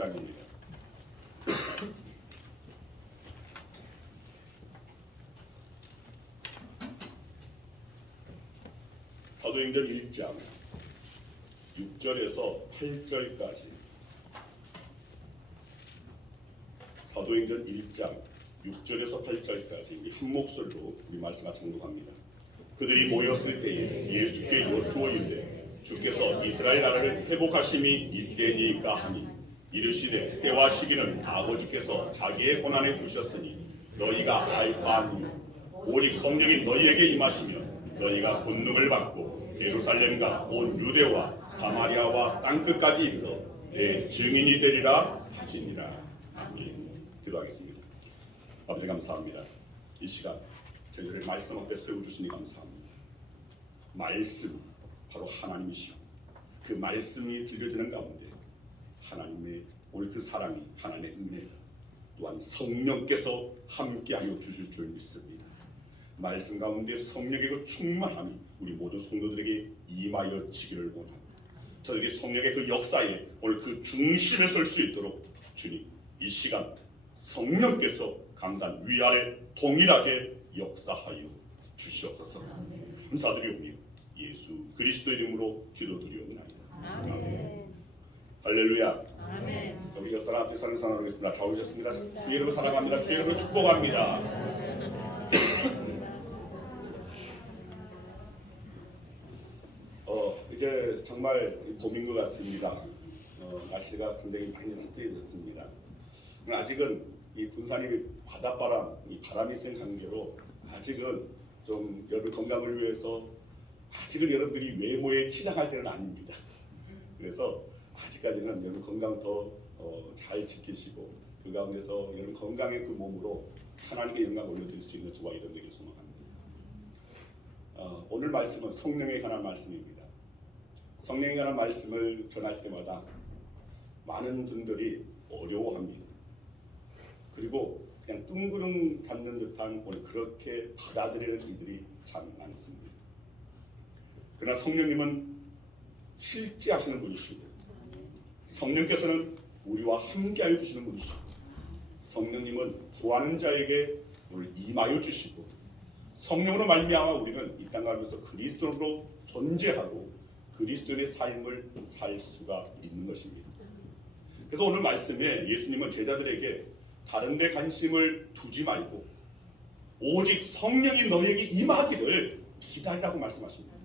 6장입니다. 사도행전 1장 6절에서 8절까지, 사도행전 1장 6절에서 8절까지 한 목소리로 우리 말씀을 정독합니다. 그들이 모였을 때에 예수께 여쭈어이르되 주께서 이스라엘 나라를 회복하심이 이때니까 하니 이르시되 때와 시기는 아버지께서 자기의 고난에 두셨으니 너희가 알 바 아니요 오직 성령이 너희에게 임하시면 너희가 권능을 받고 예루살렘과 온 유대와 사마리아와 땅끝까지 이르러 내 증인이 되리라 하시니라. 아멘. 기도하겠습니다. 아버지 감사합니다. 이 시간 저희를 말씀 앞에 세워주시니 감사합니다. 말씀 바로 하나님이시오. 그 말씀이 들려지는 가운데 하나님의 오늘 그 사랑이, 하나님의 은혜가, 또한 성령께서 함께하여 주실 줄 믿습니다. 말씀 가운데 성령의 그 충만함이 우리 모든 성도들에게 임하여 지기를 원합니다. 저들이 성령의 그 역사에 오늘 그 중심에 설 수 있도록 주님, 이 시간 성령께서 강단 위아래 동일하게 역사하여 주시옵소서. 감사드리오며 예수 그리스도 이름으로 기도드리옵나이다. 아멘. 할렐루야. 아멘. 우리 역사를 앞에 사는 사랑하겠습니다. 잘 오셨습니다. 주 여러분 사랑합니다. 주 여러분 축복합니다. 이제 정말 봄인 것 같습니다. 날씨가 굉장히 많이 따뜻해졌습니다. 아직은 이 군산이 바닷바람, 이 바람이 센 관계로 아직은 좀 여러분 건강을 위해서 아직은 여러분들이 외모에 치장할 때는 아닙니다. 그래서 아직까지는 여러분 건강 더 잘 지키시고 그 가운데서 여러분 건강의 그 몸으로 하나님께 영광 올려드릴 수 있는 저와 여러분에게 소망합니다. 오늘 말씀은 성령에 관한 말씀입니다. 성령에 관한 말씀을 전할 때마다 많은 분들이 어려워합니다. 그리고 그냥 뜬구름 잡는 듯한 오늘 그렇게 받아들이는 이들이 참 많습니다. 그러나 성령님은 실제하시는 분이시고 성령께서는 우리와 함께하여 주시는 분이시고 성령님은 구하는 자에게 오늘 임하여 주시고 성령으로 말미암아 우리는 이 땅 가운데서 그리스도로 존재하고 그리스도의 삶을 살 수가 있는 것입니다. 그래서 오늘 말씀에 예수님은 제자들에게 다른 데 관심을 두지 말고 오직 성령이 너희에게 임하기를 기다리라고 말씀하십니다.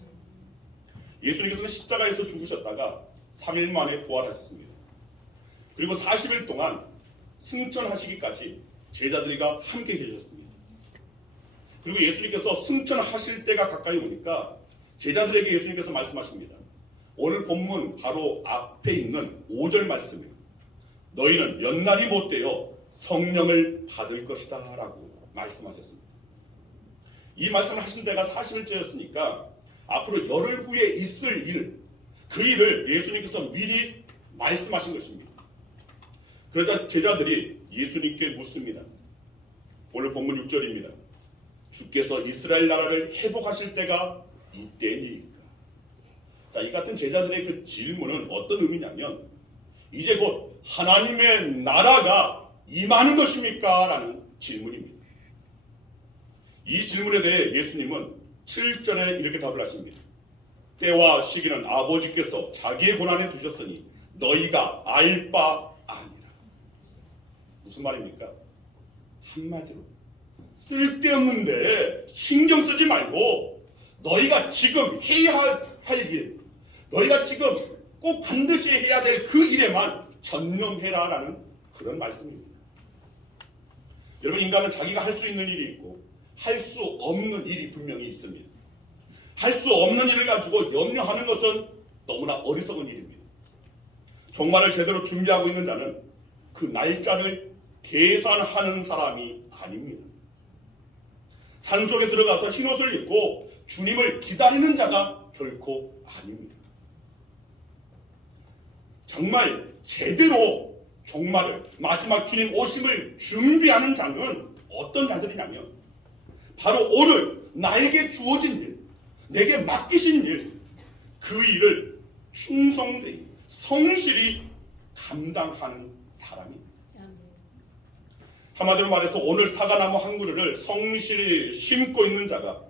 예수님께서는 십자가에서 죽으셨다가 3일 만에 부활하셨습니다. 그리고 40일 동안 승천하시기까지 제자들과 함께 계셨습니다. 그리고 예수님께서 승천하실 때가 가까이 오니까 제자들에게 예수님께서 말씀하십니다. 오늘 본문 바로 앞에 있는 5절 말씀이에요. 너희는 몇 날이 못 되어 성령을 받을 것이다 라고 말씀하셨습니다. 이 말씀을 하신 때가 40일째였으니까 앞으로 열흘 후에 있을 일, 그 일을 예수님께서 미리 말씀하신 것입니다. 그러자 제자들이 예수님께 묻습니다. 오늘 본문 6절입니다. 주께서 이스라엘 나라를 회복하실 때가 이때니까. 자, 이 같은 제자들의 그 질문은 어떤 의미냐면 이제 곧 하나님의 나라가 임하는 것입니까? 라는 질문입니다. 이 질문에 대해 예수님은 7절에 이렇게 답을 하십니다. 때와 시기는 아버지께서 자기의 고난에 두셨으니 너희가 알 바 아니라. 무슨 말입니까? 한마디로 쓸데없는데 신경 쓰지 말고 너희가 지금 해야 할 일, 너희가 지금 꼭 반드시 해야 될 그 일에만 전념해라 라는 그런 말씀입니다. 여러분, 인간은 자기가 할 수 있는 일이 있고 할 수 없는 일이 분명히 있습니다. 할 수 없는 일을 가지고 염려하는 것은 너무나 어리석은 일입니다. 종말을 제대로 준비하고 있는 자는 그 날짜를 계산하는 사람이 아닙니다. 산속에 들어가서 흰옷을 입고 주님을 기다리는 자가 결코 아닙니다. 정말 제대로 종말을, 마지막 주님 오심을 준비하는 자는 어떤 자들이냐면 바로 오늘 나에게 주어진 일, 내게 맡기신 일, 그 일을 충성되이 성실히 감당하는 사람입니다. 아멘. 한마디로 말해서 오늘 사과나무 한 그루를 성실히 심고 있는 자가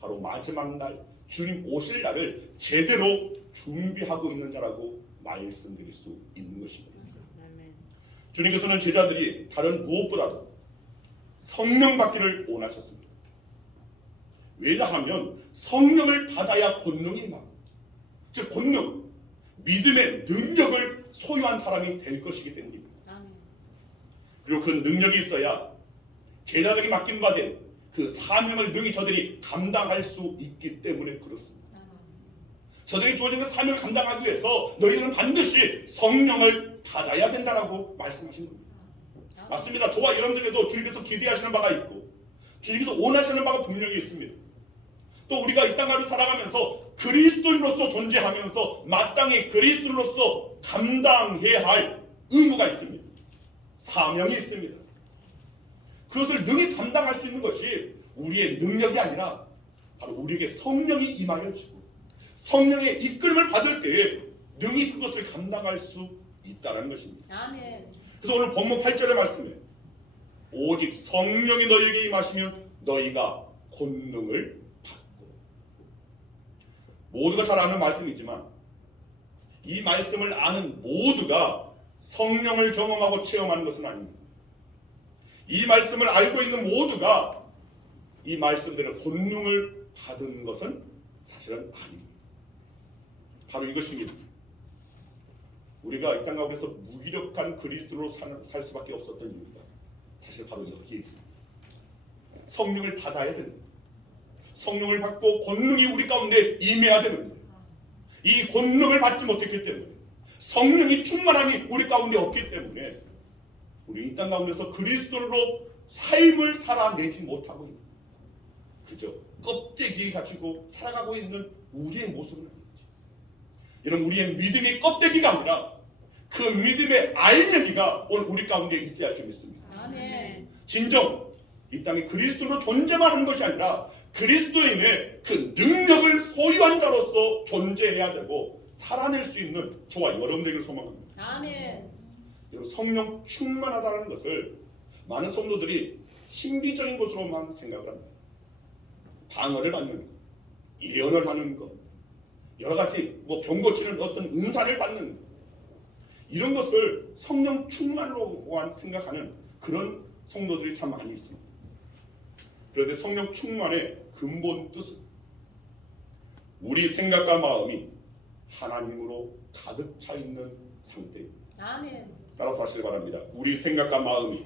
바로 마지막 날 주님 오실 날을 제대로 준비하고 있는 자라고 말씀드릴 수 있는 것입니다. 아멘. 주님께서는 제자들이 다른 무엇보다도 성령 받기를 원하셨습니다. 왜냐하면 성령을 받아야 권능이 임하고, 즉 권능, 믿음의 능력을 소유한 사람이 될 것이기 때문입니다. 아멘. 그리고 그 능력이 있어야 제자들에게 맡긴 바 된 그 사명을 능히 저들이 감당할 수 있기 때문에 그렇습니다. 저들이 주어진 그 사명을 감당하기 위해서 너희들은 반드시 성령을 받아야 된다라고 말씀하신 겁니다. 맞습니다. 저와 여러분들에게도 주님께서 기대하시는 바가 있고 주님께서 원하시는 바가 분명히 있습니다. 또 우리가 이 땅을 살아가면서 그리스도인으로서 존재하면서 마땅히 그리스도인으로서 감당해야 할 의무가 있습니다. 사명이 있습니다. 그것을 능히 감당할 수 있는 것이 우리의 능력이 아니라 바로 우리에게 성령이 임하여 주고 성령의 이끌림을 받을 때에 능히 그것을 감당할 수 있다는 것입니다. 아멘. 그래서 오늘 본문 8절의 말씀에 오직 성령이 너희에게 임하시면 너희가 권능을 받고, 모두가 잘 아는 말씀이지만 이 말씀을 아는 모두가 성령을 경험하고 체험하는 것은 아닙니다. 이 말씀을 알고 있는 모두가 이 말씀대로 권능을 받은 것은 사실은 아닙니다. 바로 이것입니다. 우리가 이 땅 가운데서 무기력한 그리스도로 살 수밖에 없었던 이유가 사실 바로 여기에 있습니다. 성령을 받아야 됩니다. 성령을 받고 권능이 우리 가운데 임해야 되는데 이 권능을 받지 못했기 때문에, 성령이 충만함이 우리 가운데 없기 때문에 우리 이 땅 가운데서 그리스도로 삶을 살아내지 못하고 있는, 그저 껍데기 가지고 살아가고 있는 우리의 모습을 알겠지. 이런 우리의 믿음이 껍데기가 아니라 그 믿음의 알맹이가 오늘 우리 가운데 있어야 할 줄 믿습니다. 아멘. 진정 이 땅에 그리스도로 존재만 하는 것이 아니라 그리스도인의 그 능력을 소유한 자로서 존재해야 되고 살아낼 수 있는 저와 여러분들에게 소망합니다. 아멘. 여러분, 성령 충만하다는 것을 많은 성도들이 신비적인 것으로만 생각을 합니다. 방언을 받는 것, 예언을 하는 것, 여러 가지 병 고치는 어떤 은사를 받는 것, 이런 것을 성령 충만으로만 생각하는 그런 성도들이 참 많이 있습니다. 그런데 성령 충만의 근본 뜻은 우리 생각과 마음이 하나님으로 가득 차 있는 상태입니다. 아멘. 따라서 하시기 바랍니다. 우리 생각과 마음이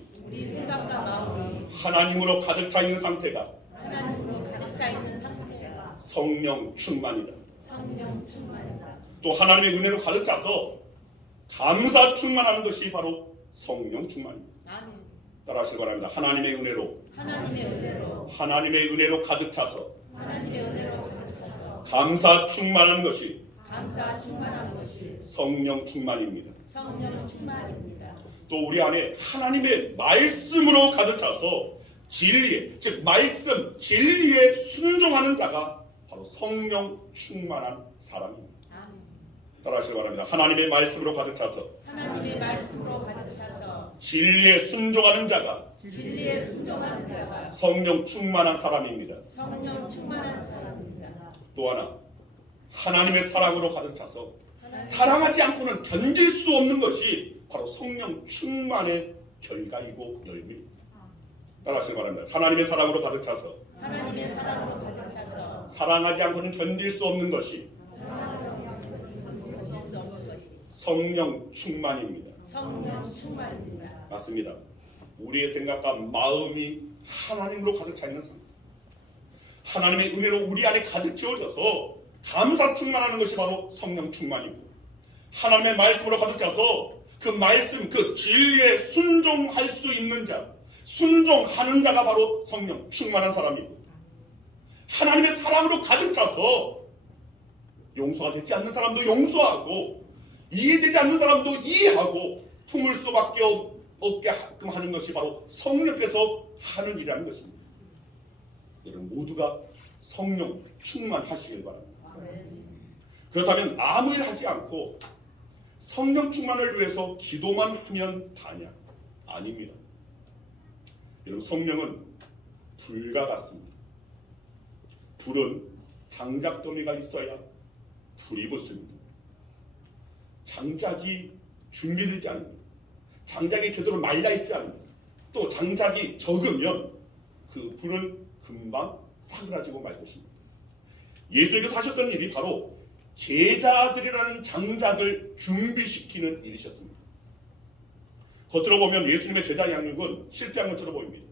하나님으로 가득 차 있는 상태가 하나님으로 가득 차 있는 상태가 성령 충만이다. 성령 충만이다. 또 하나님의 은혜로 가득 차서 감사 충만하는 것이 바로 성령 충만입니다. 아멘. 따라하시기 바랍니다. 하나님의 은혜로 하나님의 은혜로 가득 차서 하나님의 은혜로 가득 차서 감사 충만하는 것이 감사 충만한 것이 성령 충만입니다. 성령 충만입니다. 또 우리 안에 하나님의 말씀으로 가득 차서 진리에, 즉 말씀, 진리에 순종하는 자가 바로 성령 충만한 사람입니다. 아멘. 따라하시기 바랍니다. 하나님의 말씀으로 가득 차서 하나님의 말씀으로 가득 차서 진리에 순종하는 자가 진리에 순종하는 자가 성령 충만한 사람입니다. 성령 충만한 사람입니다. 또 하나, 하나님의 사랑으로 가득 차서 하나님, 사랑하지 않고는 견딜 수 없는 것이 바로 성령 충만의 결과이고 열매입니다. 따라하시기 바랍니다. 하나님의 사랑으로 가득 차서 하나님의 사랑으로 가득 차서 사랑하지 않고는 견딜 수 없는 것이 견딜 수 없는 것이 성령 충만입니다. 성령 충만입니다. 맞습니다. 우리의 생각과 마음이 하나님으로 가득 차 있는 상태, 하나님의 은혜로 우리 안에 가득 채워져서 감사 충만하는 것이 바로 성령 충만이고, 하나님의 말씀으로 가득 차서 그 말씀, 그 진리에 순종할 수 있는 자, 순종하는 자가 바로 성령 충만한 사람이고, 하나님의 사랑으로 가득 차서 용서가 되지 않는 사람도 용서하고 이해되지 않는 사람도 이해하고 품을 수밖에 없게끔 하는 것이 바로 성령께서 하는 일이라는 것입니다. 여러분 모두가 성령 충만하시길 바랍니다. 그렇다면 아무 일 하지 않고 성령 충만을 위해서 기도만 하면 다냐? 아닙니다. 여러분, 성령은 불과 같습니다. 불은 장작더미가 있어야 불이 붙습니다. 장작이 준비되지 않으면, 장작이 제대로 말라있지 않으면, 또 장작이 적으면 그 불은 금방 사그라지고 말 것입니다. 예수님께서 하셨던 일이 바로 제자들이라는 장작을 준비시키는 일이셨습니다. 겉으로 보면 예수님의 제자 양육은 실패한 것처럼 보입니다.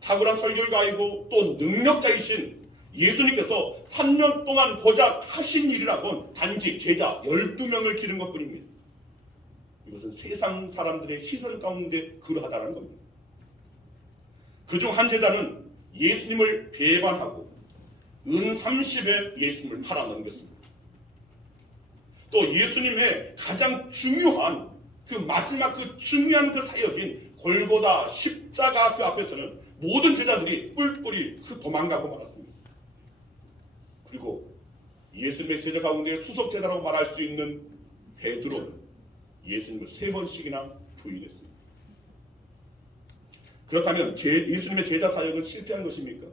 탁월한 설교가이고 또 능력자이신 예수님께서 3년 동안 고작 하신 일이라고는 단지 제자 12명을 기른 것뿐입니다. 이것은 세상 사람들의 시선 가운데 그러하다는 겁니다. 그중 한 제자는 예수님을 배반하고 은 30에 예수님을 팔아넘겼습니다. 또 예수님의 가장 중요한 그 마지막 그 중요한 그 사역인 골고다 십자가 그 앞에서는 모든 제자들이 뿔뿔이 도망가고 말았습니다. 그리고 예수님의 제자 가운데 수석 제자라고 말할 수 있는 베드로는 예수님을 3번씩이나 부인했습니다. 그렇다면 예수님의 제자 사역은 실패한 것입니까?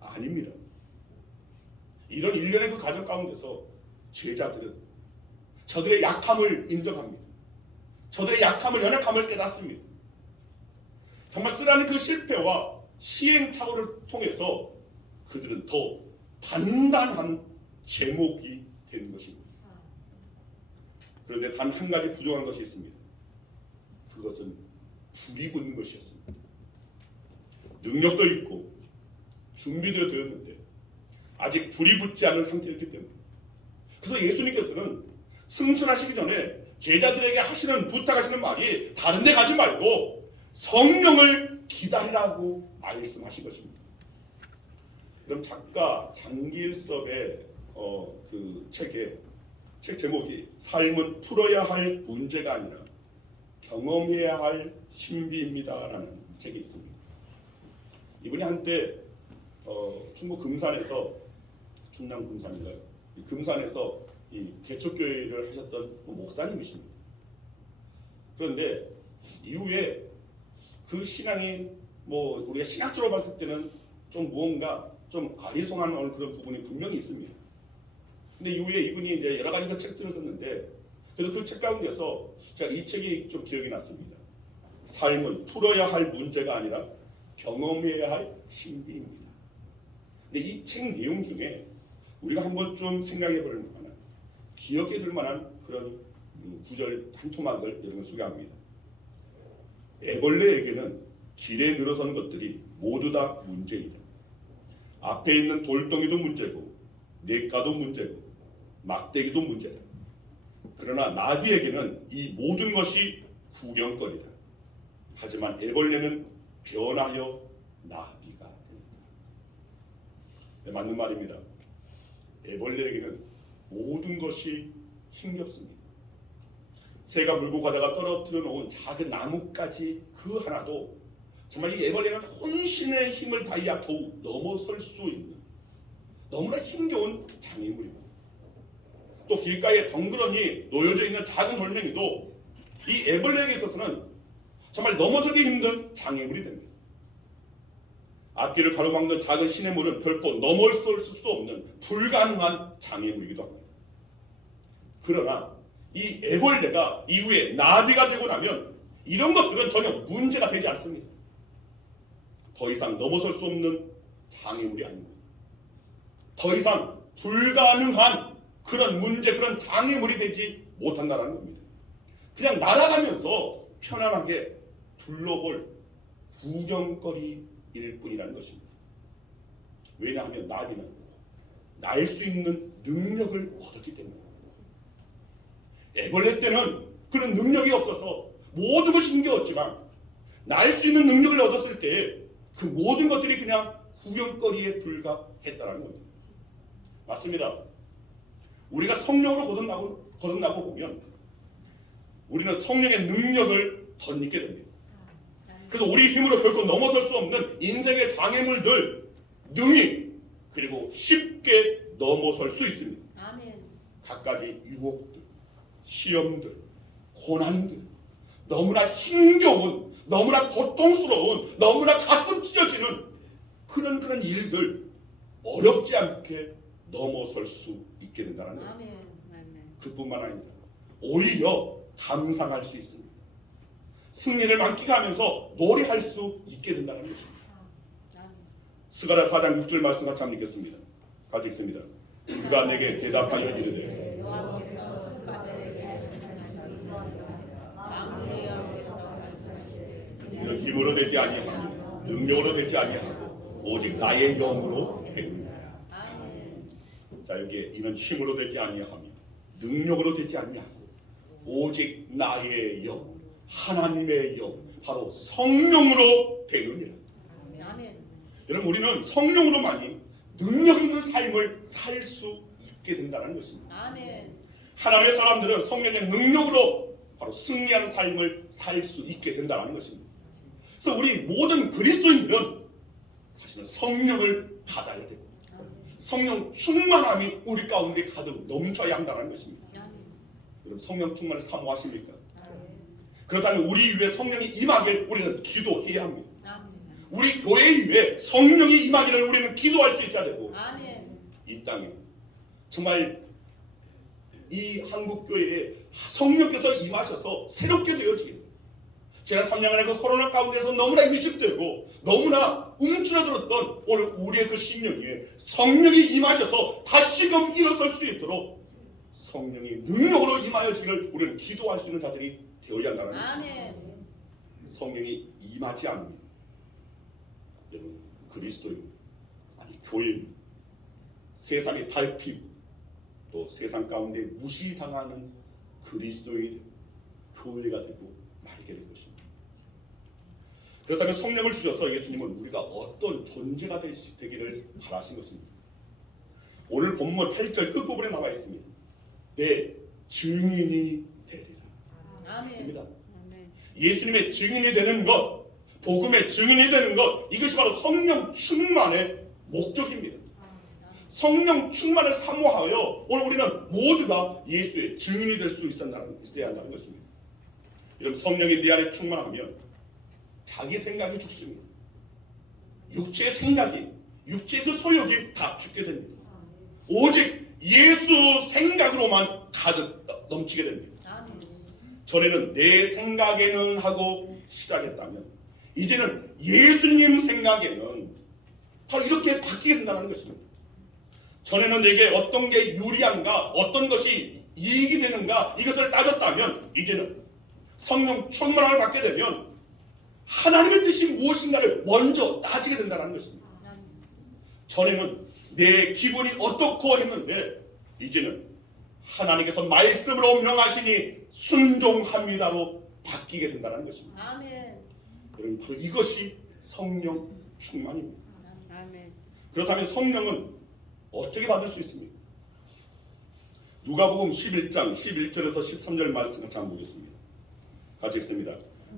아닙니다. 이런 일련의 그 과정 가운데서 제자들은 저들의 약함을 인정합니다. 저들의 약함을, 연약함을 깨닫습니다. 정말 쓰라린 그 실패와 시행착오를 통해서 그들은 더 단단한 제목이 된 것입니다. 그런데 단 한 가지 부족한 것이 있습니다. 그것은 불이 붙는 것이었습니다. 능력도 있고 준비도 되었는데 아직 불이 붙지 않은 상태였기 때문에, 그래서 예수님께서는 승천하시기 전에 제자들에게 부탁하시는 말이 다른 데 가지 말고 성령을 기다리라고 말씀하신 것입니다. 그럼 작가 장기일섭의 그 책 제목이 삶은 풀어야 할 문제가 아니라 경험해야 할 신비입니다라는 책이 있습니다. 이분이 한때 충북 금산에서, 충남 금산인가요? 금산에서 이 개척교회를 하셨던 목사님이십니다. 그런데 이후에 그 신앙이 우리가 신학적으로 봤을 때는 좀 무언가 좀 아리송한 그런 부분이 분명히 있습니다. 근데 이후에 이분이 이제 여러 가지 그 책들을 썼는데, 그래서 그 책 가운데서 제가 이 책이 좀 기억이 났습니다. 삶은 풀어야 할 문제가 아니라 경험해야 할 신비입니다. 근데 이 책 내용 중에 우리가 한번 좀 생각해 볼 만한, 기억해 둘 만한 그런 구절 한 토막을 여러분 소개합니다. 애벌레에게는 길에 늘어선 것들이 모두 다 문제이다. 앞에 있는 돌덩이도 문제고 냇가도 문제고 막대기도 문제다. 그러나 나비에게는 이 모든 것이 구경거리다. 하지만 애벌레는 변하여 나비가 된다. 네, 맞는 말입니다. 애벌레에게는 모든 것이 힘겹습니다. 새가 물고 가다가 떨어뜨려 놓은 작은 나뭇가지 그 하나도 정말 이 애벌레는 혼신의 힘을 다해야 더욱 넘어설 수 있는 너무나 힘겨운 장애물입니다. 또 길가에 덩그러니 놓여져 있는 작은 돌멩이도 이 애벌레에게 있어서는 정말 넘어서기 힘든 장애물이 됩니다. 앞길을 가로막는 작은 시냇물은 결코 넘어설 수 없는 불가능한 장애물이기도 합니다. 그러나 이 애벌레가 이후에 나비가 되고 나면 이런 것들은 전혀 문제가 되지 않습니다. 더 이상 넘어설 수 없는 장애물이 아닙니다. 더 이상 불가능한 그런 문제, 그런 장애물이 되지 못한다는 겁니다. 그냥 날아가면서 편안하게 둘러볼 구경거리일 뿐이라는 것입니다. 왜냐하면 나비는 날 수 있는 능력을 얻었기 때문입니다. 애벌레 때는 그런 능력이 없어서 모든 것이 힘겨웠지만 날 수 있는 능력을 얻었을 때 그 모든 것들이 그냥 구경거리에 불과했다는 겁니다. 맞습니다. 우리가 성령으로 거듭나고 보면 우리는 성령의 능력을 덧입게 됩니다. 그래서 우리 힘으로 결코 넘어설 수 없는 인생의 장애물들 능히 그리고 쉽게 넘어설 수 있습니다. 아멘. 갖가지 유혹들, 시험들, 고난들, 너무나 힘겨운, 너무나 고통스러운, 너무나 가슴 찢어지는 그런 일들 어렵지 않게 넘어설 수 있게 된다는 거예요. 아멘. 그뿐만 아니라 오히려 감상할 수 있습니다. 승리를 만끽하면서 노래할 수 있게 된다는 것입니다. 스가랴 4장 6절 말씀 같이 한번 읽겠습니다. 같이 읽습니다. 그가 내게 대답하여 이르되 여호와께서 스가랴에게 하신 만군의 여호와께서 말씀하시되 이는 힘으로 되지 아니하고 능력으로 되지 아니하고 오직 나의 영으로 되느니라. 아멘. 자, 여기에 이는 힘으로 되지 아니하며 능력으로 되지 아니하고 오직 나의 영, 하나님의 영, 바로 성령으로 되느니라. 아멘. 여러분, 우리는 성령으로만이 능력 있는 삶을 살 수 있게 된다는 것입니다. 아멘. 하나님의 사람들은 성령의 능력으로 바로 승리하는 삶을 살 수 있게 된다는 것입니다. 그래서 우리 모든 그리스도인들은 사실은 성령을 받아야 되고 성령 충만함이 우리 가운데 가득 넘쳐야 한다는 것입니다. 여러분, 성령 충만을 사모하십니까? 그렇다면 우리 위에 성령이 임하길 우리는 기도해야 합니다. 우리 교회 위에 성령이 임하기를 우리는 기도할 수 있어야 되고, 아멘. 이 땅에 정말 이 한국교회에 성령께서 임하셔서 새롭게 되어지길, 지난 3년간의 그 코로나 가운데서 너무나 위축되고 너무나 움츠러들었던 오늘 우리의 그 심령에 성령이 임하셔서 다시금 일어설 수 있도록 성령이 능력으로 임하여지길 우리는 기도할 수 있는 자들이 되어야 한다는 것입니다. 아멘. 성령이 임하지 않으면 여러분, 그리스도인, 아니 교회인, 세상에 밟히고 또 세상 가운데 무시당하는 그리스도인이 되고 교회가 되고 말게 될 것입니다. 그렇다면 성령을 주셔서 예수님은 우리가 어떤 존재가 되기를 바라신 것입니다. 오늘 본문 8절 끝부분에 나와 있습니다. 내 증인이 되리라. 맞습니다. 예수님의 증인이 되는 것, 복음의 증인이 되는 것, 이것이 바로 성령 충만의 목적입니다. 성령 충만을 사모하여 오늘 우리는 모두가 예수의 증인이 될 수 있어야 한다는 것입니다. 여러분, 성령이 내 안에 충만하면 자기 생각이 죽습니다. 육체의 생각이, 육체의 그 소욕이 다 죽게 됩니다. 오직 예수 생각으로만 가득 넘치게 됩니다. 전에는 내 생각에는 하고 시작했다면 이제는 예수님 생각에는 바로 이렇게 바뀌게 된다는 것입니다. 전에는 내게 어떤 게 유리한가, 어떤 것이 이익이 되는가, 이것을 따졌다면 이제는 성령 충만함을 받게 되면 하나님의 뜻이 무엇인가를 먼저 따지게 된다는 것입니다. 전에는 내 기분이 어떻고 했는데 이제는 하나님께서 말씀으로 명하시니 순종합니다로 바뀌게 된다는 것입니다. 아멘. 여러분, 바로 이것이 성령 충만입니다. 아멘. 그렇다면 성령은 어떻게 받을 수 있습니까? 누가복음 11장 11절에서 13절 말씀 같이 한번 보겠습니다. 같이 읽습니다.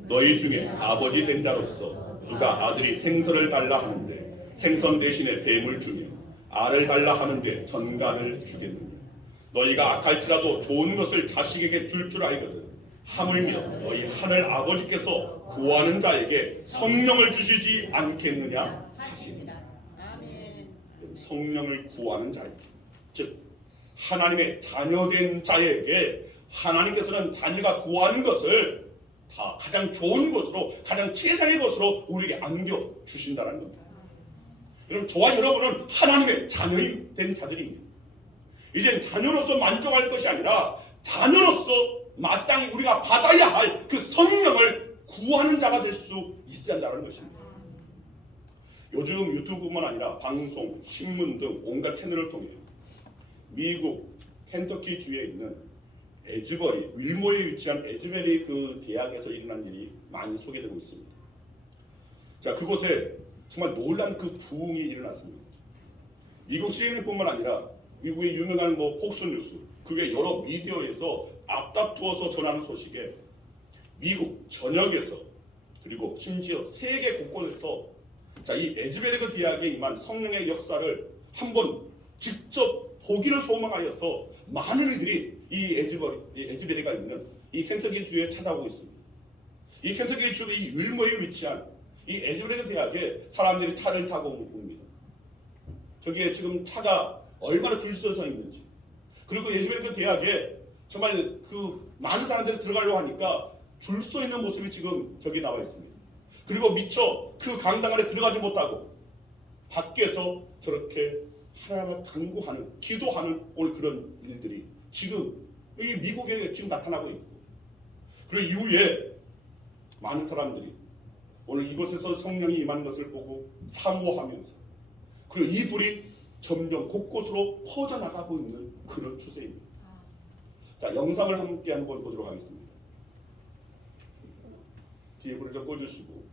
너희 중에 아버지 된 자로서 누가 아들이 생선을 달라 하는데 생선 대신에 뱀을 주며 알을 달라 하는데 전갈을 주겠느냐. 너희가 악할지라도 좋은 것을 자식에게 줄 알거든 하물며 너희 하늘 아버지께서 구하는 자에게 성령을 주시지 않겠느냐 하시니라. 아멘. 성령을 구하는 자에게, 즉 하나님의 자녀된 자에게 하나님께서는 자녀가 구하는 것을 다 가장 좋은 것으로, 가장 최상의 것으로 우리에게 안겨주신다는 겁니다. 여러분, 저와 여러분은 하나님의 자녀된 자들입니다. 이젠 자녀로서 만족할 것이 아니라 자녀로서 마땅히 우리가 받아야 할 그 성령을 구하는 자가 될 수 있어야 한다는 것입니다. 요즘 유튜브뿐만 아니라 방송, 신문 등 온갖 채널을 통해 미국 켄터키 주에 있는 에즈버리, 윌모어에 위치한 에즈베리 그 대학에서 일어난 일이 많이 소개되고 있습니다. 자, 그곳에 정말 놀란 그 부흥이 일어났습니다. 미국 CNN뿐만 아니라 미국의 유명한 폭스뉴스, 그게 여러 미디어에서 앞다투어서 전하는 소식에 미국 전역에서 그리고 심지어 세계 곳곳에서 자, 이 에즈베르그 대학에 임한 성령의 역사를 한번 직접 보기를 소망하여서 많은 이들이 이 에즈베리가 있는 이 켄터키 주에 찾아오고 있습니다. 이 켄터키 주 이 윌머에 위치한 이 에즈베리 대학에 사람들이 차를 타고 옵니다. 저기에 지금 차가 얼마나 줄 서서 있는지, 그리고 에즈베리 대학에 정말 그 많은 사람들이 들어가려고 하니까 줄 서 있는 모습이 지금 저기 나와 있습니다. 그리고 미처 그 강당 안에 들어가지 못하고 밖에서 저렇게 하나님을 간구하는, 기도하는 오늘 그런 일들이 지금 이 미국에 지금 나타나고 있고, 그리고 이후에 많은 사람들이 오늘 이곳에서 성령이 임하는 것을 보고 사모하면서, 그리고 이 불이 점점 곳곳으로 퍼져나가고 있는 그런 추세입니다. 자, 영상을 함께 한번 보도록 하겠습니다. 뒤에 불을 좀 꺼주시고.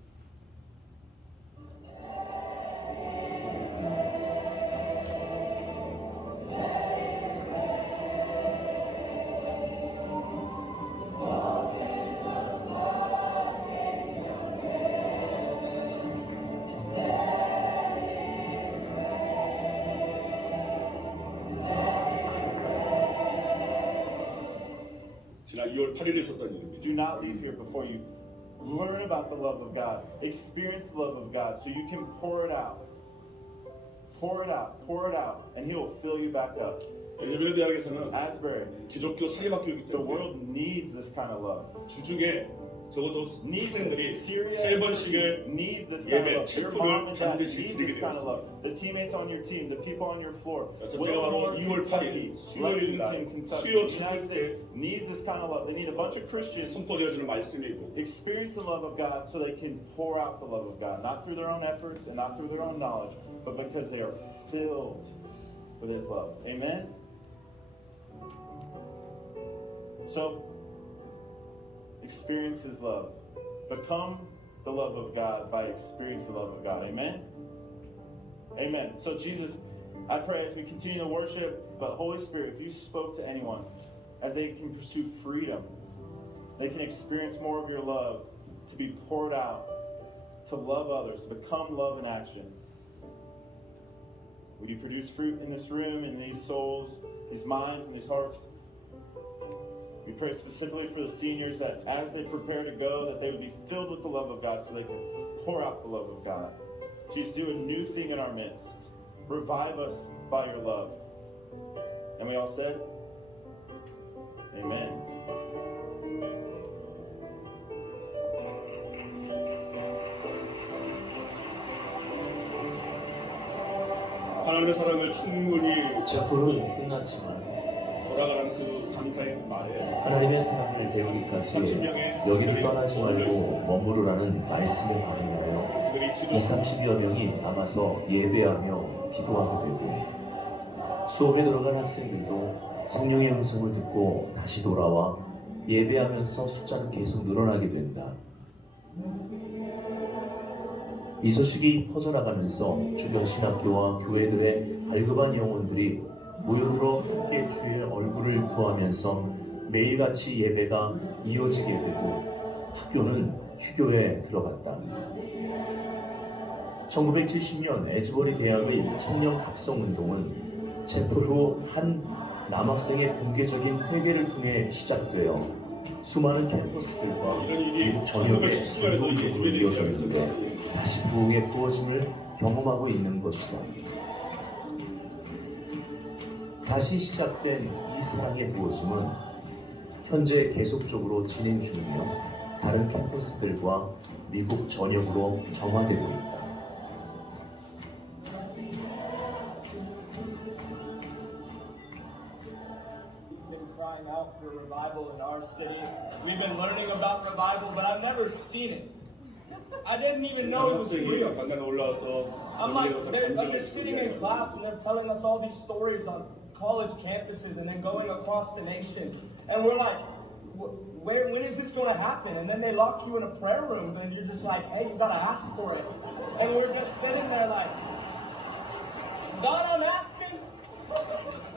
지난 2월 8일에 있었던 일입니다. Do not leave here before you learn about the love of God, experience the love of God, so you can pour it out. Pour it out, pour it out, and He will fill you back up. 에즈베리 대학에서는 Asbury, 기독교 사립학교이기 the 때문에 world needs this kind of love. 주중에 적어도 Needs 학생들이 Syria 세 번씩의 need this kind of 예배 love. Your 체프를 mom and dad 반드시 need 드리게 this kind of 되었습니다. love. The teammates on your team, the people on your floor. 자, 저 때가 바로 2월 8일 수요일 날 수요 United 축제 States needs this kind of love. They need a bunch of Christians 선포되어지는 말씀이고, experience the love of God so they can pour out the love of God, not through their own efforts and not through their own knowledge, but because they are filled with His love. Amen? So, experience His love. Become the love of God by experiencing the love of God. Amen? Amen. So, Jesus, I pray as we continue to worship, but Holy Spirit, if you spoke to anyone, as they can pursue freedom, they can experience more of your love, to be poured out, to love others, to become love in action. Would you produce fruit in this room, in these souls, these minds, and these hearts? We pray specifically for the seniors that as they prepare to go, that they would be filled with the love of God so they can pour out the love of God. Jesus, do a new thing in our midst. Revive us by your love. And we all said, Amen. 하나님의 사랑을 충분히 체포는 끝났지만 돌아가는 그 감사의 그 말에 하나님의 사랑을 배우기까지 30명의 여기를 떠나지 말고 머무르라는 말씀에 반응하여 그들이 2, 기도 30여 명이 남아서 예배하며 기도하게 되고, 수업에 들어간 학생들도 성령의 음성을 듣고 다시 돌아와 예배하면서 숫자는 계속 늘어나게 된다. 이 소식이 퍼져나가면서 주변 신학교와 교회들의 갈급한 영혼들이 모여들어 함께 주의 얼굴을 구하면서 매일같이 예배가 이어지게 되고 학교는 휴교에 들어갔다. 1970년 에즈버리 대학의 청년 각성운동은 체포 후 한 남학생의 공개적인 회개를 통해 시작되어 수많은 캠퍼스들과 이런 일이 미국 전역에 1970년에도 전국적으로 에즈베리 이어졌는데 대학에서 다시 부흥의 부어짐을 경험하고 있는 것이다. 다시 시작된 이 사랑의 부어짐은 현재 계속적으로 진행 중이며 다른 캠퍼스들과 미국 전역으로 정화되고 있다. We've been crying out for revival in our city. We've been learning about revival, but I've never seen it. I didn't even know it was 학생이 real. 강단에 올라와서 I'm 우리의 like, 어떤 they're 감정을 just sitting in 얘기하는 class and they're telling us all these stories on college campuses and then going across the nation. And we're like, when is this going to happen? And then they lock you in a prayer room and you're just like, hey, you got to ask for it. And we're just sitting there like, God, I'm asking.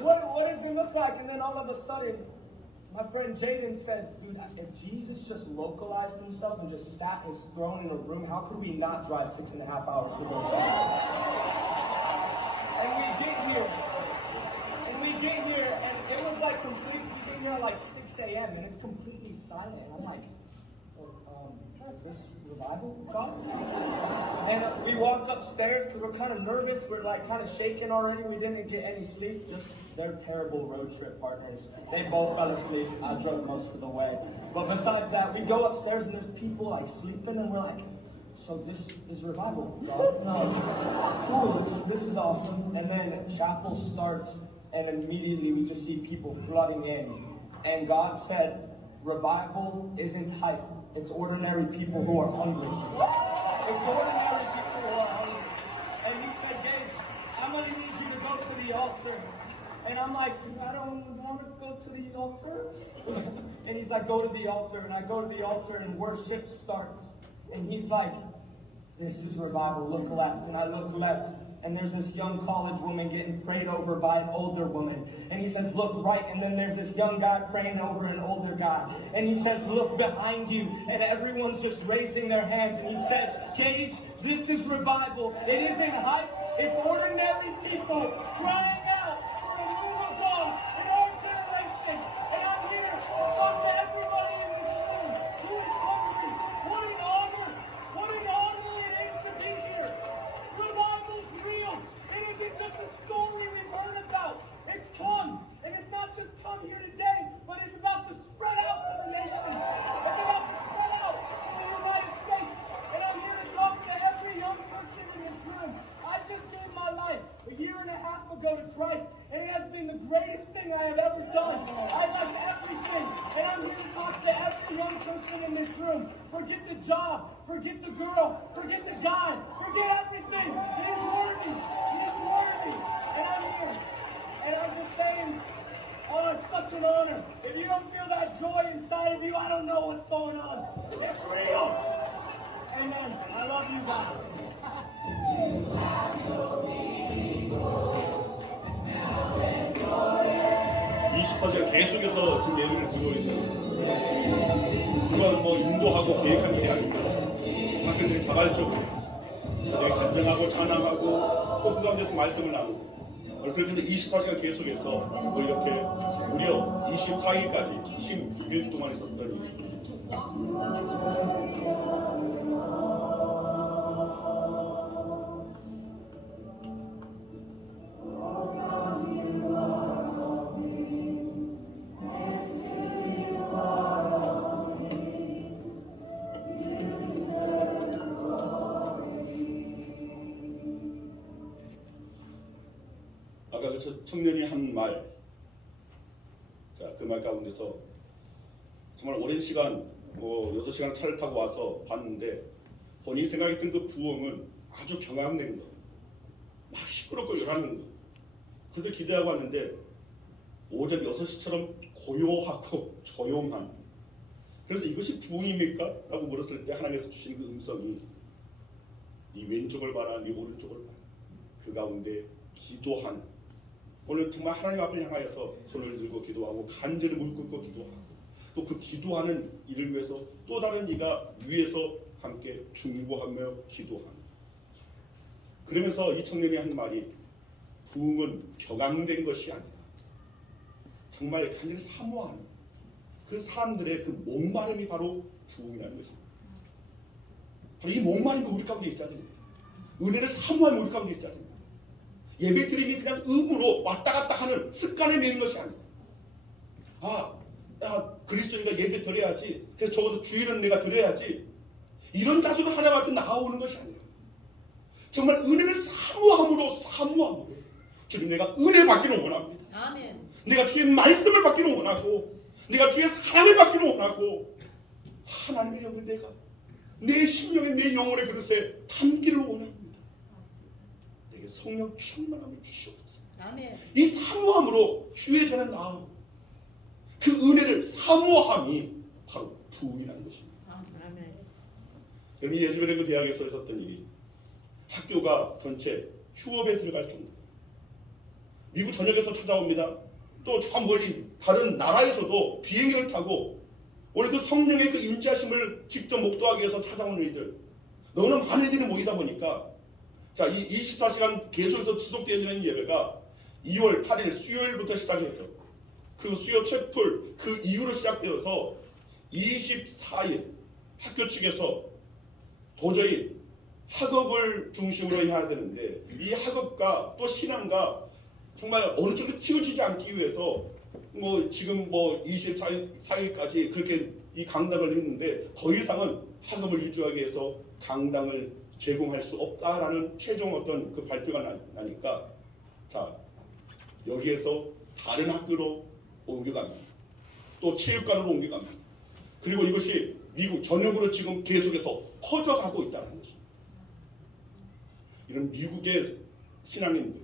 What does it look like? And then all of a sudden, my friend Jaden says, dude, if Jesus just localized himself and just sat his throne in a room, how could we not drive 6.5 hours to go see him? And we get here, and it was like complete, we get me at like 6 a.m. and it's completely silent. And I'm like, is this revival, God? And we walk upstairs because we're kind of nervous. We're like kind of shaking already. We didn't get any sleep. Just they're terrible road trip partners. They both fell asleep. I drove most of the way. But besides that, we go upstairs and there's people like sleeping, and we're like, so this is revival, God? No. Cool, this is awesome. And then chapel starts, and immediately we just see people flooding in. And God said, revival isn't hype. It's ordinary people who are hungry. It's ordinary people who are hungry. And he said, Gage, I'm going to need you to go to the altar. And I'm like, I don't want to go to the altar. And he's like, go to the altar. And I go to the altar and worship starts. And he's like, this is revival. Look left. And I look left. And there's this young college woman getting prayed over by an older woman. And he says, look right. And then there's this young guy praying over an older guy. And he says, look behind you. And everyone's just raising their hands. And he said, Gage, this is revival. It isn't hype. It's ordinary people crying out for a move of God in our generation. And I'm here to talk to everybody in this room who is hungry. What an honor it is to be here. Revival's real. It isn't just a story we've heard about. It's come. And it's not just come here today, but it's about to spread out to the nations. It's about to spread out to the United States. And I'm here to talk to every young person in this room. I just gave my life a year and a half ago to Christ, and it has been the greatest thing I have ever done. I like everything. And I'm here to talk to every young person in this room. Forget the job. Forget the girl. Forget the guy. Forget everything. It is worthy. It is worthy. And I'm here. And I'm just saying, oh, it's such an honor. If you don't feel that joy inside of you, I don't know what's going on. It's real. Amen. I love you guys. 24시간 계속해서 지금 예배를 드리고 있는 그런 뭐 인도하고 계획한 일이 아닙니다. 학생들이 자발적으로 그들이 간증하고 찬양하고 또 그 가운데서 말씀을 나누고 그렇게 24시간 계속해서 뭐 이렇게 무려 24일까지 16일 동안 있었던 일입니다. 아까 그 청년이 한 말, 자, 그 말 가운데서 정말 오랜 시간, 6시간 차를 타고 와서 봤는데 본인이 생각했던 그 부흥은 아주 경황된 것, 막 시끄럽고 요란한 것. 그래서 기대하고 왔는데 오전 6시처럼 고요하고 조용한. 그래서 이것이 부흥입니까? 라고 물었을 때 하나님께서 주신 그 음성이 네 왼쪽을 봐라, 네 오른쪽을 봐라. 그 가운데 기도하는, 오늘 정말 하나님 앞을 향하여서 손을 들고 기도하고 간절히 무릎 꿇고 기도하고 또 그 기도하는 일을 위해서 또 다른 이가 위에서 함께 중보하며 기도하는. 그러면서 이 청년이 한 말이 부흥은 격앙된 것이 아니라 정말 간절히 사모하는 그 사람들의 그 목마름이 바로 부흥이라는 것입니다. 바로 이 목마름이 우리 가운데 있어야 됩니다. 은혜를 사모하는 우리 가운데 있어야 됩니다. 예배 드림이 그냥 의무로 왔다 갔다 하는 습관에 매는 것이 아니고 그리스도인가 예배 드려야지, 그래서 적어도 주일은 내가 드려야지, 이런 자세로 하나님 앞에 나아오는 것이 아니라 정말 은혜를 사모함으로 주님, 내가 은혜 받기를 원합니다. 아멘. 내가 주의 말씀을 받기를 원하고 내가 주의 사랑을 받기를 원하고 하나님의 영을 내가 내 심령에 내 영혼의 그릇에 담기를 원합니다. 내게 성령 충만함을 주시옵소서. 아멘. 이 사모함으로 주의 전에 나아오고 그 은혜를 사모함이 바로 부흥이라는 것입니다. 아멘. 여러분, 예수님의 그 대학에서 있었던 일이 학교가 전체 휴업에 들어갈 정도로 미국 전역에서 찾아옵니다. 또 저 멀리 다른 나라에서도 비행기를 타고 오늘 그 성령의 그 임재하심을 직접 목도하기 위해서 찾아오는 이들, 너무나 많은 이들이 모이다 보니까 자, 이 24시간 계속해서 지속되어지는 예배가 2월 8일 수요일부터 시작해서 그 수요 채플 그 이후로 시작되어서 24일 학교 측에서 도저히 학업을 중심으로 해야 되는데 이 학업과 또 신앙과 정말 어느 정도 치우치지 않기 위해서 뭐 지금 뭐 24일까지 그렇게 이 강당을 했는데 더 이상은 학업을 유지하기 위해서 강당을 제공할 수 없다라는 최종 어떤 그 발표가 나니까 자 여기에서 다른 학교로 옮겨갑니다. 또 체육관으로 옮겨갑니다. 그리고 이것이 미국 전역으로 지금 계속해서 퍼져가고 있다는 것입니다. 이런 미국의 신앙인들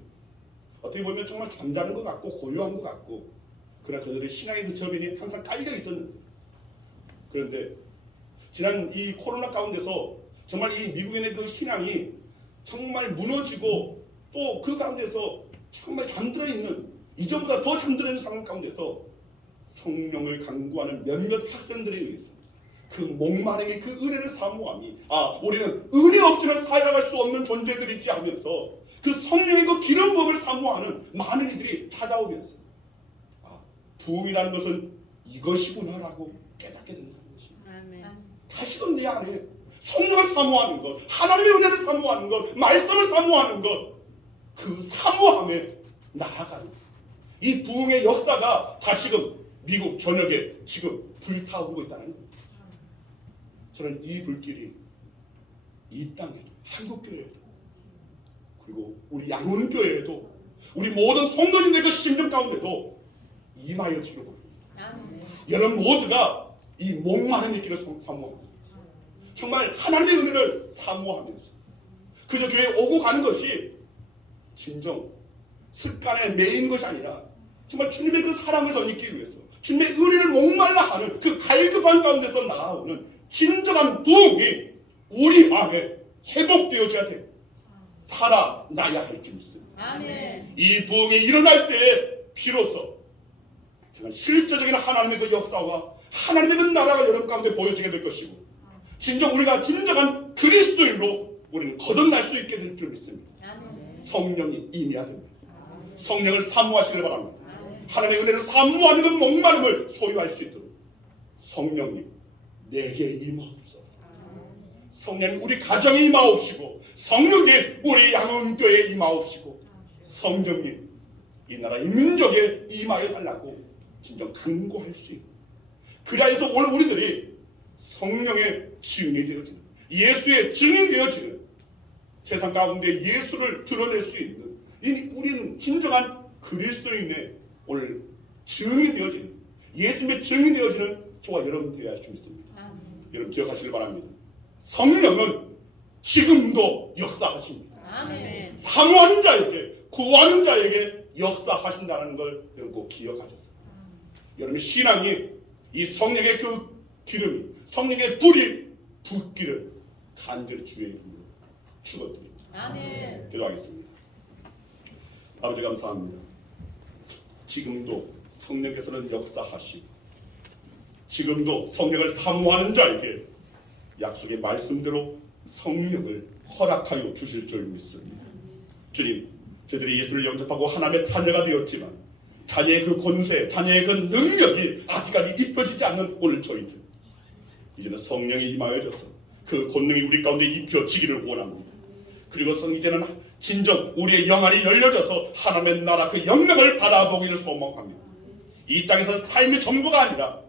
어떻게 보면 정말 잠자는 것 같고 고요한 것 같고 그러나 그들의 신앙의 그 저변이 항상 깔려 있었는데 그런데 지난 이 코로나 가운데서 정말 이 미국인의 그 신앙이 정말 무너지고 또 그 가운데서 정말 잠들어 있는 이전보다 더 잠들어 있는 상황 가운데서 성령을 강구하는 몇몇 학생들에 의해서 그 목마름의 그 은혜를 사모함이 우리는 은혜 없이는 살아갈 수 없는 존재들이지 하면서 그 성령의 그 기름 부음을 사모하는 많은 이들이 찾아오면서 부흥이라는 것은 이것이구나라고 깨닫게 된다는 것입니다. 아멘. 다시금 내 안에 성령을 사모하는 것, 하나님의 은혜를 사모하는 것, 말씀을 사모하는 것, 그 사모함에 나아가는 이 부흥의 역사가 다시금 미국 전역에 지금 불타오르고 있다는 겁니다. 저는 이 불길이 이 땅에도 한국교회에도 그리고 우리 양훈교회에도 우리 모든 성도님들의 그 심정 가운데도 임하여지기를 원합니다. 여러분 모두가 이 목마른 길을 사모합니다. 정말 하나님의 은혜를 사모하면서 그저 교회에 오고 가는 것이 진정 습관에 매이는 것이 아니라 정말 주님의 그 사랑을 더 잊기 위해서 주님의 은혜를 목말라 하는 그 갈급한 가운데서 나아오는 진정한 부흥이 우리 안에 회복되어져야 돼. 살아나야 할 줄 믿습니다. 아멘. 이 부흥이 일어날 때에 비로소 정말 실제적인 하나님의 그 역사와 하나님의 그 나라가 여러분 가운데 보여지게 될 것이고 진정 우리가 진정한 그리스도인으로 우리는 거듭날 수 있게 될 줄 믿습니다. 아멘. 성령이 임해야 됩니다. 성령을 사모하시길 바랍니다. 하나님의 은혜를 사모하는 그 목마름을 소유할 수 있도록 성령님 내게 임하옵소서. 성령님 우리 가정에 임하옵시고 성령님 우리 양훈교회에 임하옵시고 성령님 이 나라 이 민족에 임하여 달라고 진정 간구할 수 있는 그래야 해서 오늘 우리들이 성령의 증인이 되어지는 예수의 증인이 되어지는 세상 가운데 예수를 드러낼 수 있는 우리는 진정한 그리스도인의 오늘 증인이 되어지는 예수님의 증인이 되어지는 저와 여러분 되어야 할 줄 믿습니다. 여러분 기억하시길 바랍니다. 성령은 지금도 역사하십니다. 아멘. 사모하는 자에게 구하는 자에게 역사하신다는 걸 여러분 꼭 기억하셨어요. 여러분의 신앙이 이 성령의 그 기름이 성령의 불이 붙기를 간절히 주의 이름으로 축원드립니다. 아멘. 기도하겠습니다. 아버지 감사합니다. 지금도 성령께서는 역사하시고 지금도 성령을 사모하는 자에게 약속의 말씀대로 성령을 허락하여 주실 줄 믿습니다. 주님, 저희들이 예수를 영접하고 하나님의 자녀가 되었지만 자녀의 그 권세, 자녀의 그 능력이 아직까지 입혀지지 않는 오늘 저희들 이제는 성령이 임하여져서 그 권능이 우리 가운데 입혀지기를 원합니다. 그리고 이제는 진정 우리의 영안이 열려져서 하나님의 나라 그 영광을 바라보기를 소망합니다. 이 땅에서 삶이 전부가 아니라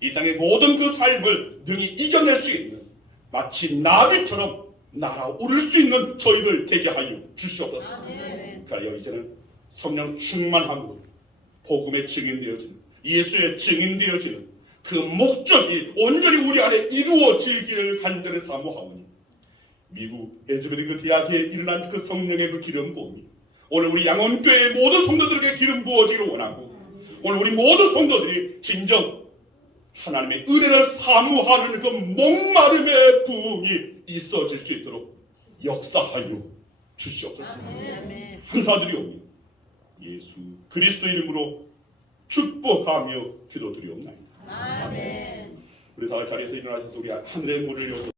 이 땅의 모든 그 삶을 능히 이겨낼 수 있는 마치 나비처럼 날아오를 수 있는 저희들 되게 하여 주시옵소서. 아멘. 그러나 이제는 성령 충만함으로 복음의 증인되어지는 예수의 증인되어지는 그 목적이 온전히 우리 안에 이루어지기를 간절히 사모하오니 미국 에즈베리 그 대학에 일어난 그 성령의 그 기름 부음이 오늘 우리 양원교회의 모든 성도들에게 기름 부어지기를 원하고 오늘 우리 모든 성도들이 진정 하나님의 은혜를 사모하는 그 목마름의 부흥이 있어질 수 있도록 역사하여 주시옵소서. 아멘. 감사드리오니 예수 그리스도 이름으로 축복하며 기도드리옵나이다. 아멘. 우리 다 자리에서 일어나셔서 우리 하늘의 문을 여서